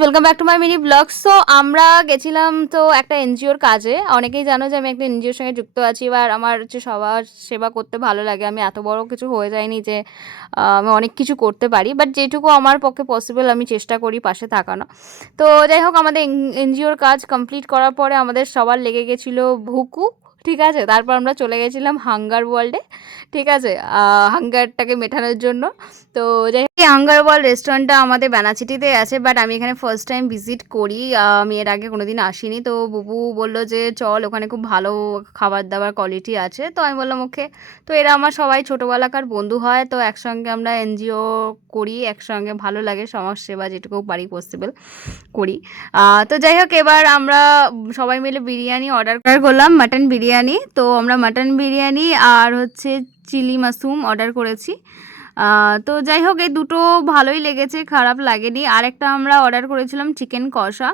Welcome back to my mini blog. So আমরা গেছিলাম তো একটা এনজিওর কাজে। অনেকেই জানো যে আমি একটা এনজিওর সঙ্গে যুক্ত আছি। এবার আমার হচ্ছে সবার সেবা করতে ভালো লাগে। আমি এত বড় কিছু হয়ে যায়নি যে আমি অনেক কিছু করতে পারি, বাট যেটুকু আমার পক্ষে পসিবল আমি চেষ্টা করি পাশে থাকানো। তো যাই হোক, আমাদের এনজিওর কাজ কমপ্লিট করার পরে আমাদের সবার লেগে গেছিলো ভুকু। ঠিক আছে, তারপর আমরা চলে গেছিলাম হাঙ্গার ওয়ার্ল্ডে। ঠিক আছে, হাঙ্গারটাকে মেটানোর জন্য। তো যাই হোক, এই হাঙ্গার ওয়ার্ল্ড রেস্টুরেন্টটা আমাদের ব্যানাচিটিতে আছে, বাট আমি এখানে ফার্স্ট টাইম ভিজিট করি। আমি এর আগে কোনোদিন আসিনি। তো বুবু বললো যে চল, ওখানে খুব ভালো খাবার দাবার কোয়ালিটি আছে। তো আমি বললাম ওকে। তো এরা আমার সবাই ছোটোবেলাকার বন্ধু হয়, তো একসঙ্গে আমরা এনজিও করি একসঙ্গে, ভালো লাগে, সমাজ সেবা যেটুকু পারি পসিবল করি। তো যাই হোক, এবার আমরা সবাই মিলে বিরিয়ানি অর্ডার করলাম, মাটন বিরিয়ানি। তো আমরা মাটন বিরিয়ানি আর হচ্ছে চিলি মাশরুম অর্ডার করেছি। তো যাই হোক, এই দুটো ভালোই লেগেছে, খারাপ লাগেনি। আরেকটা আমরা অর্ডার করেছিলাম চিকেন কষা।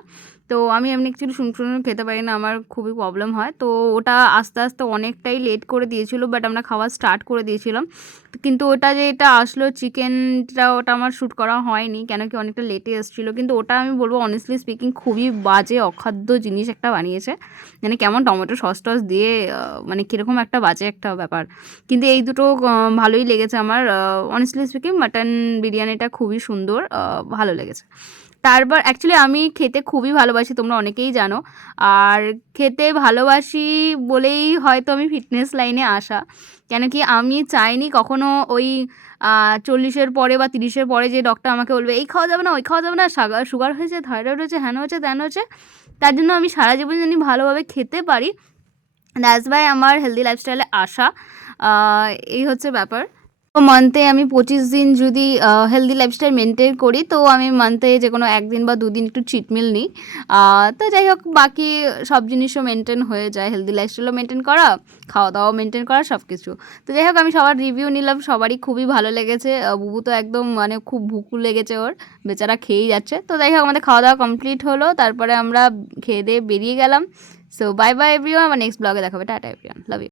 তো আমি এমনি অ্যাকচুয়ালি শুকনো খেতে পারি না, আমার খুবই প্রবলেম হয়। তো ওটা আস্তে আস্তে অনেকটাই লেট করে দিয়েছিল, বাট আমরা খাওয়া স্টার্ট করে দিয়েছিলাম। কিন্তু ওটা যে এটা আসলো চিকেনটা, ওটা আমার শ্যুট করা হয়নি, কেন কি অনেকটা লেটে এসেছিলো। কিন্তু ওটা আমি বলবো অনেস্টলি স্পিকিং খুবই বাজে অখাদ্য জিনিস একটা বানিয়েছে। মানে কেমন টমেটো সস টস দিয়ে, মানে কীরকম একটা বাজে একটা ব্যাপার। কিন্তু এই দুটো ভালোই লেগেছে আমার। অনেস্টলি স্পিকিং মাটন বিরিয়ানিটা খুবই সুন্দর, ভালো লেগেছে। তারপর অ্যাকচুয়ালি আমি খেতে খুবই ভালোবাসি, তোমরা অনেকেই জানো। আর খেতে ভালোবাসি বলেই হয়তো আমি ফিটনেস লাইনে আসা। কেন কি আমি চাইনি কখনো ওই 40-এর পরে বা 30-এর পরে যে ডক্টর আমাকে বলবে এই খাওয়া যাবে না, ওই খাওয়া যাবে না, সুগার হয়েছে, থাইরয়েড হয়েছে, হ্যান হয়েছে, ত্যান হয়েছে। তার জন্য আমি সারা জীবন জানি ভালোভাবে খেতে পারি, দ্যাটস ওয়াই আমার হেলদি লাইফস্টাইলে আসা। এই হচ্ছে ব্যাপার। তো মান্থে আমি 25 দিন যদি হেলদি লাইফস্টাইল মেনটেন করি, তো আমি মান্থে যে কোনো 1 দিন বা 2 দিন একটু চিট মিল নিই। তো যাই হোক, বাকি সব জিনিসও মেনটেন হয়ে যায়, হেলদি লাইফস্টাইলও মেনটেন করা, খাওয়া দাওয়াও মেনটেন করা, সব কিছু। তো যাই হোক, আমি সবার রিভিউ নিলাম, সবারই খুবই ভালো লেগেছে। বুবু তো একদম মানে খুব ভুকু লেগেছে ওর, বেচারা খেয়েই যাচ্ছে। তো যাই হোক, আমাদের খাওয়া দাওয়া কমপ্লিট হলো, তারপরে আমরা খেয়ে দিয়ে বেরিয়ে গেলাম। সো বাই বাই এভরিওয়ান, আমার নেক্সট ব্লগে দেখাবে। Tata everyone, love you.